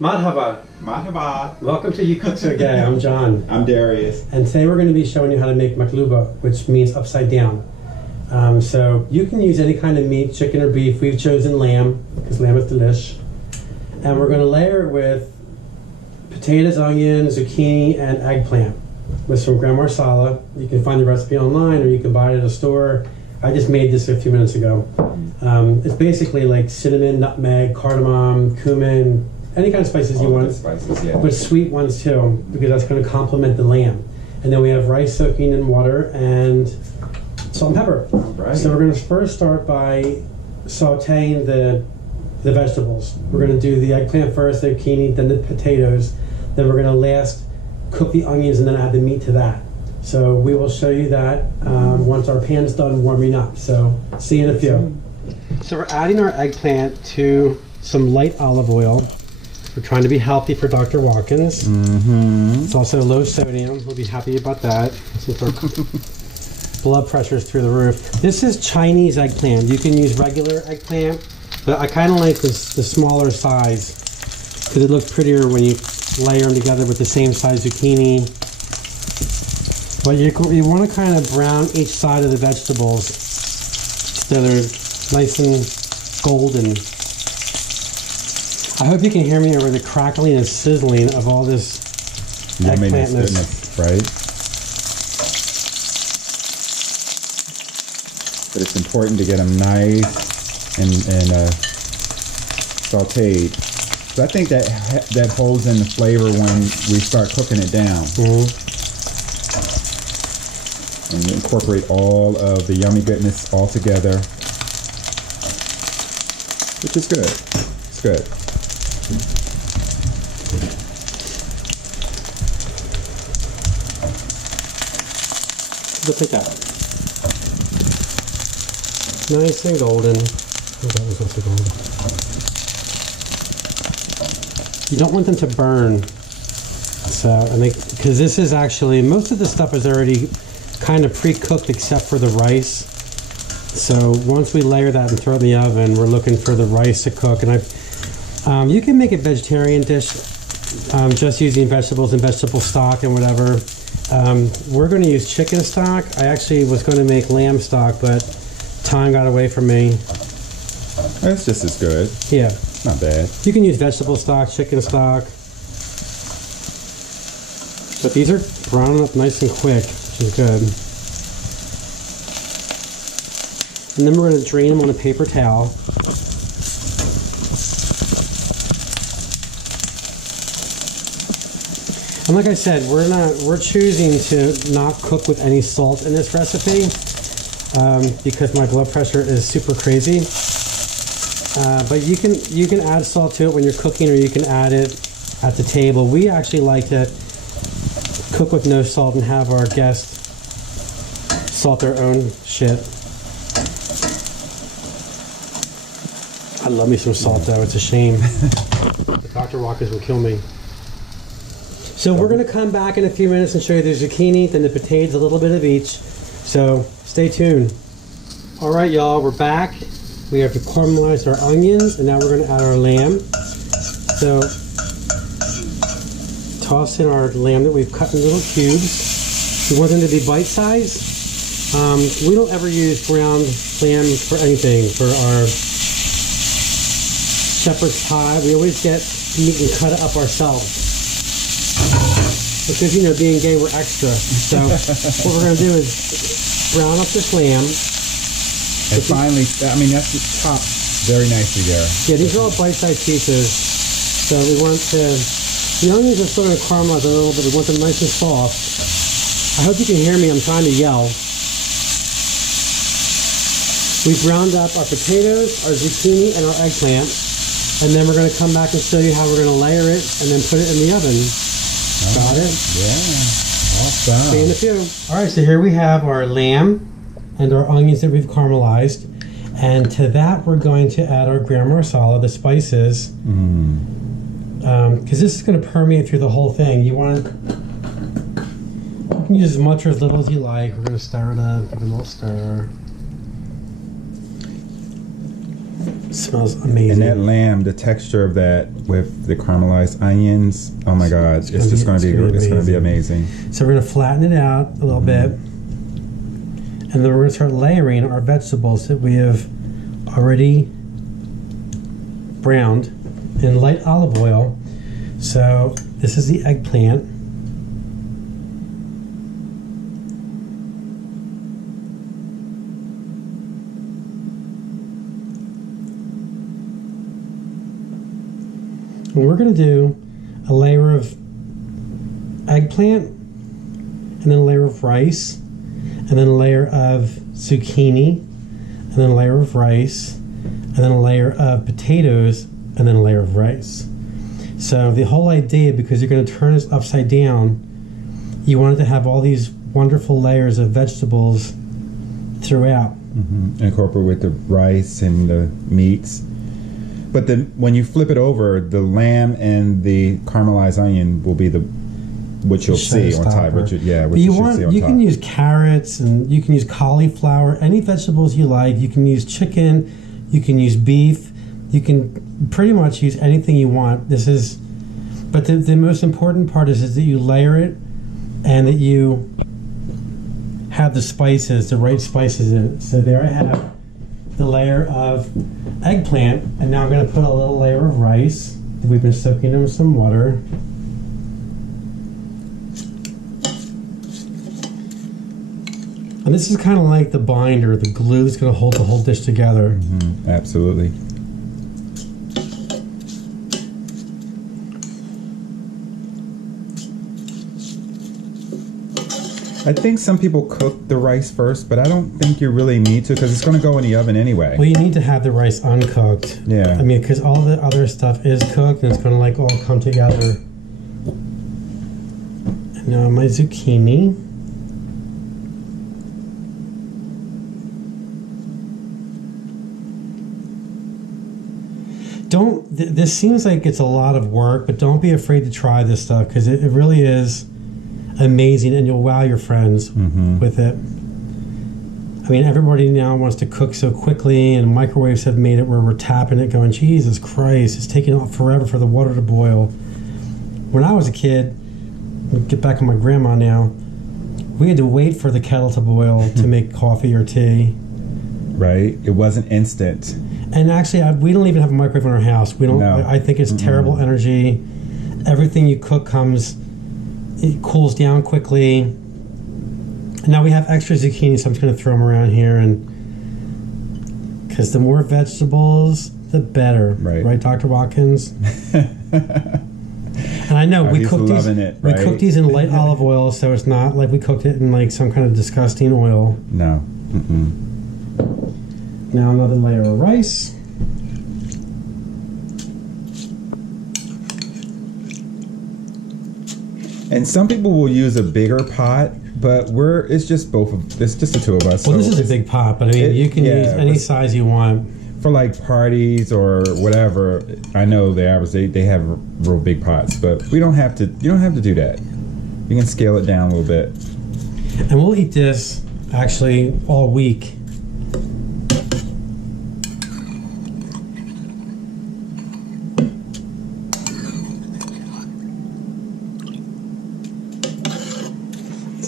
Marhaba. Marhaba. Welcome to You Cook So Gay. I'm John. I'm Darius. And today we're going to be showing you how to make maqluba, which means upside down. So you can use any kind of meat, chicken or beef. We've chosen lamb, because lamb is delish. And we're going to layer it with potatoes, onions, zucchini, and eggplant with some garam masala. You can find the recipe online or you can buy it at a store. I just made this a few minutes ago. It's basically like cinnamon, nutmeg, cardamom, cumin, any kind of spices you want. Spices, yeah. But sweet ones too, because that's going to complement the lamb. And then we have rice soaking in water and salt and pepper. Right. So we're going to first start by sauteing the vegetables. We're going to do the eggplant first, the zucchini, then the potatoes. Then we're going to last cook the onions and then add the meat to that. So we will show you that once our pan's done warming up. So see you in a few. So we're adding our eggplant to some light olive oil. We're trying to be healthy for Dr. Watkins. Mm-hmm. It's also low sodium. We'll be happy about that since our blood pressure is through the roof. This is Chinese eggplant. You can use regular eggplant, but I kind of like the smaller size because it looks prettier when you layer them together with the same size zucchini. But you want to kind of brown each side of the vegetables so they're nice and golden. I hope you can hear me over the crackling and sizzling of all this eggplantness. Right? But it's important to get them nice and sauteed. So I think that holds in the flavor when we start cooking it down. Mm-hmm. And you incorporate all of the yummy goodness all together, which is good. It's good. Look at that. Nice and golden. Oh, that was also golden. You don't want them to burn. So, because this is actually, most of the stuff is already kind of pre-cooked except for the rice. So once we layer that and throw it in the oven, we're looking for the rice to cook. And you can make a vegetarian dish just using vegetables and vegetable stock and whatever. We're going to use chicken stock. I actually was going to make lamb stock, but time got away from me. That's just as good. Yeah. Not bad. You can use vegetable stock, chicken stock. But these are browning up nice and quick, which is good. And then we're going to drain them on a paper towel. And like I said, we're choosing to not cook with any salt in this recipe because my blood pressure is super crazy. But you can add salt to it when you're cooking, or you can add it at the table. We actually like to cook with no salt and have our guests salt their own shit. I love me some salt though, it's a shame. Dr. Watkins will kill me. So we're going to come back in a few minutes and show you the zucchini, then the potatoes, a little bit of each. So stay tuned. All right, y'all, we're back. We have caramelized our onions, and now we're going to add our lamb. So toss in our lamb that we've cut in little cubes. We want them to be bite-sized. We don't ever use ground lamb for anything. For our shepherd's pie, we always get meat and cut it up ourselves. Because, you know, being gay, we're extra. So what we're going to do is brown up this lamb. And finally, I mean, that's chopped very nicely there. Yeah, these are all bite-sized pieces. So we want the onions are still going to caramelize a little bit. We want them nice and soft. I hope you can hear me. I'm trying to yell. We've browned up our potatoes, our zucchini, and our eggplant. And then we're going to come back and show you how we're going to layer it and then put it in the oven. Got it? Yeah. Awesome. See you in a few. All right, so here we have our lamb and our onions that we've caramelized. And to that, we're going to add our garam masala, the spices. Because this is going to permeate through the whole thing. You can use as much or as little as you like. We're going to stir it up, give it a little stir. smells amazing. And that lamb, the texture of that with the caramelized onions, oh my God, it's just going to be amazing. So we're going to flatten it out a little bit, and then we're going to start layering our vegetables that we have already browned in light olive oil. So this is the eggplant. And we're going to do a layer of eggplant, and then a layer of rice, and then a layer of zucchini, and then a layer of rice, and then a layer of potatoes, and then a layer of rice. So the whole idea, because you're going to turn this upside down, you wanted to have all these wonderful layers of vegetables throughout. Incorporate with the rice and the meats. But then when you flip it over, the lamb and the caramelized onion will be what you'll see on top. You can use carrots, and you can use cauliflower, any vegetables you like. You can use chicken, you can use beef, you can pretty much use anything you want. But the most important part is that you layer it, and that you have the spices, the right spices in it. So there I have the layer of eggplant, and now I'm going to put a little layer of rice. We've been soaking them in some water. And this is kind of like the binder, the glue that's going to hold the whole dish together. Absolutely. I think some people cook the rice first, but I don't think you really need to, because it's going to go in the oven anyway. Well, you need to have the rice uncooked. Yeah. I mean, because all the other stuff is cooked, and it's going to like all come together. And now my zucchini. This seems like it's a lot of work, but don't be afraid to try this stuff, because it really is amazing, and you'll wow your friends with it. I mean, everybody now wants to cook so quickly, and microwaves have made it where we're tapping it going, Jesus Christ, it's taking forever for the water to boil. When I was a kid, get back on my grandma now, we had to wait for the kettle to boil to make coffee or tea. Right? It wasn't instant. And actually, we don't even have a microwave in our house. We don't. No. I think it's terrible energy. Everything you cook it cools down quickly. And now we have extra zucchini, so I'm just going to throw them around here, and because the more vegetables, the better. Right, Dr. Watkins? And I know we cooked these. We cooked these in light olive oil, so it's not like we cooked it in like some kind of disgusting oil. No. Now another layer of rice. And some people will use a bigger pot, but it's just the two of us. Well, so this is a big pot, but I mean, you can use any size you want. For like parties or whatever, I know they have real big pots, but we don't have to. You don't have to do that. You can scale it down a little bit. And we'll eat this actually all week.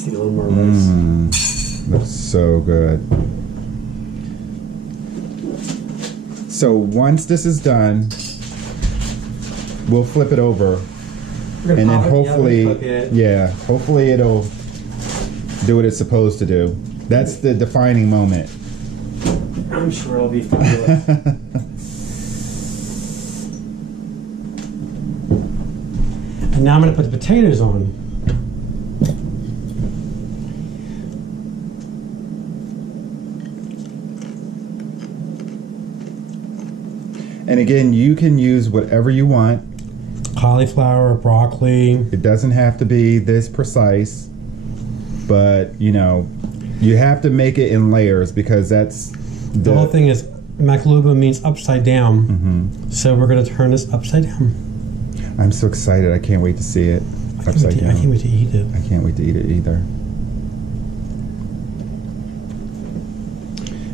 A little more rice. Looks so good. So once this is done, we'll flip it over, and then hopefully it'll do what it's supposed to do. That's the defining moment. I'm sure it'll be fabulous. And now I'm going to put the potatoes on. And again, you can use whatever you want. Cauliflower, broccoli. It doesn't have to be this precise, but you have to make it in layers, because that's the whole thing is Maqluba means upside down. So we're going to turn this upside down. I'm so excited. I can't wait to see it upside down. I can't wait to eat it. I can't wait to eat it either.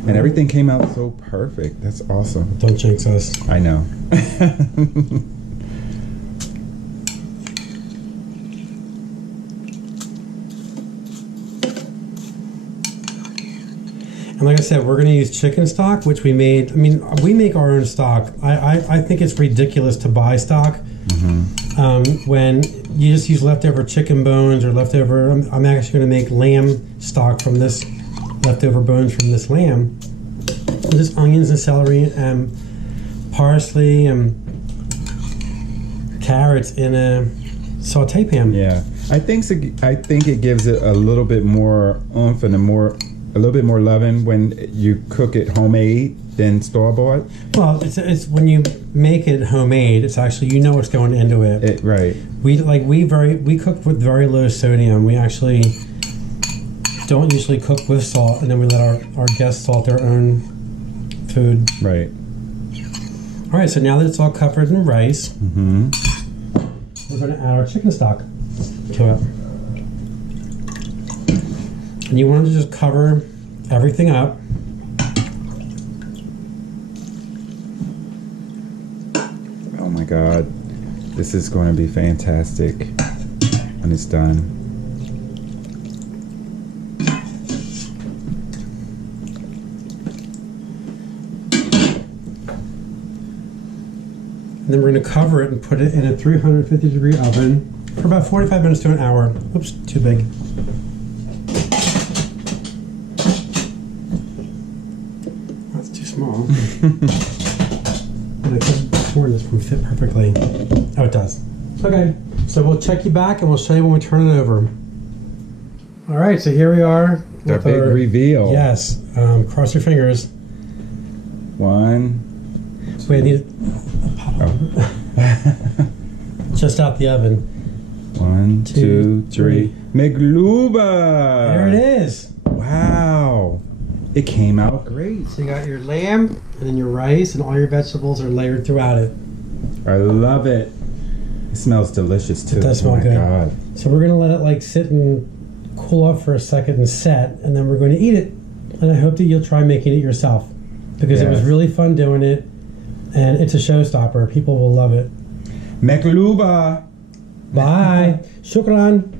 And everything came out so perfect. That's awesome. Don't jinx us. I know. And like I said, we're going to use chicken stock, which we made. I mean, we make our own stock. I think it's ridiculous to buy stock when you just use leftover chicken bones or leftover. I'm actually going to make lamb stock from this leftover bones from this lamb. And just onions and celery and parsley and carrots in a saute pan. Yeah, I think it gives it a little bit more oomph and a little bit more loving when you cook it homemade than store-bought. Well, it's when you make it homemade, it's actually, you know what's going into it. Right. We cook with very low sodium. We actually don't usually cook with salt, and then we let our guests salt their own food. Right. All right, so now that it's all covered in rice, we're going to add our chicken stock to it. And you want to just cover everything up. Oh my God, this is going to be fantastic when it's done. And then we're going to cover it and put it in a 350-degree oven for about 45 minutes to an hour. Oops, too big. That's too small. But I could have sworn this would fit perfectly. Oh, it does. Okay, so we'll check you back and we'll show you when we turn it over. All right, so here we are. The big reveal. Yes, cross your fingers. One. Wait, I need just out the oven. 1, 2, 3. Maqluba! There it is. Wow. It came out great. So you got your lamb and then your rice and all your vegetables are layered throughout it. I love it. It smells delicious too. It does smell good. Oh my God. So we're gonna let it like sit and cool off for a second and set, and then we're going to eat it. And I hope that you'll try making it yourself, because it was really fun doing it, and it's a showstopper. People will love it. Maqluba. Bye. Shukran.